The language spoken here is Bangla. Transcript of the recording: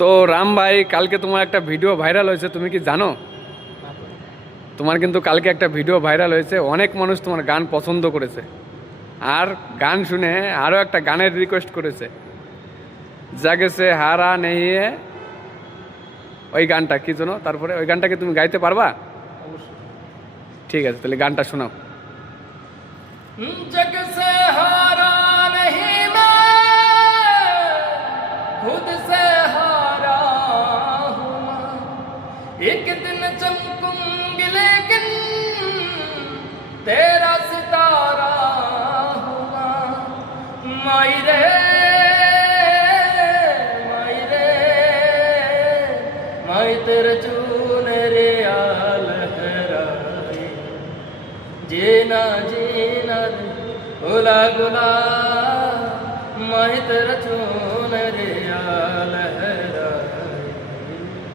তো রাম ভাই, কালকে তোমার একটা ভিডিও ভাইরাল হয়েছে, তুমি কি জানো? তোমার কিন্তু কালকে একটা ভিডিও ভাইরাল হয়েছে, অনেক মানুষ তোমার গান পছন্দ করেছে। আর গান শুনে আরও একটা গানের রিকোয়েস্ট করেছে, জাগে সে হারা নেই है। ওই গানটা কি জানো? তারপরে ওই গানটাকে তুমি গাইতে পারবা? ঠিক আছে, তাহলে গানটা শোনাও। जग से हारा नहीं मैं, खुद से हारा हूँ मैं। एक दिन चमकूंगी लेकिन तेरा सितारा हूँ मैं। माई रे माई रे माई तेरे चूने रे आल लहराई, जीना जीना रे गुला गुला, मैं तेरा चून रे आल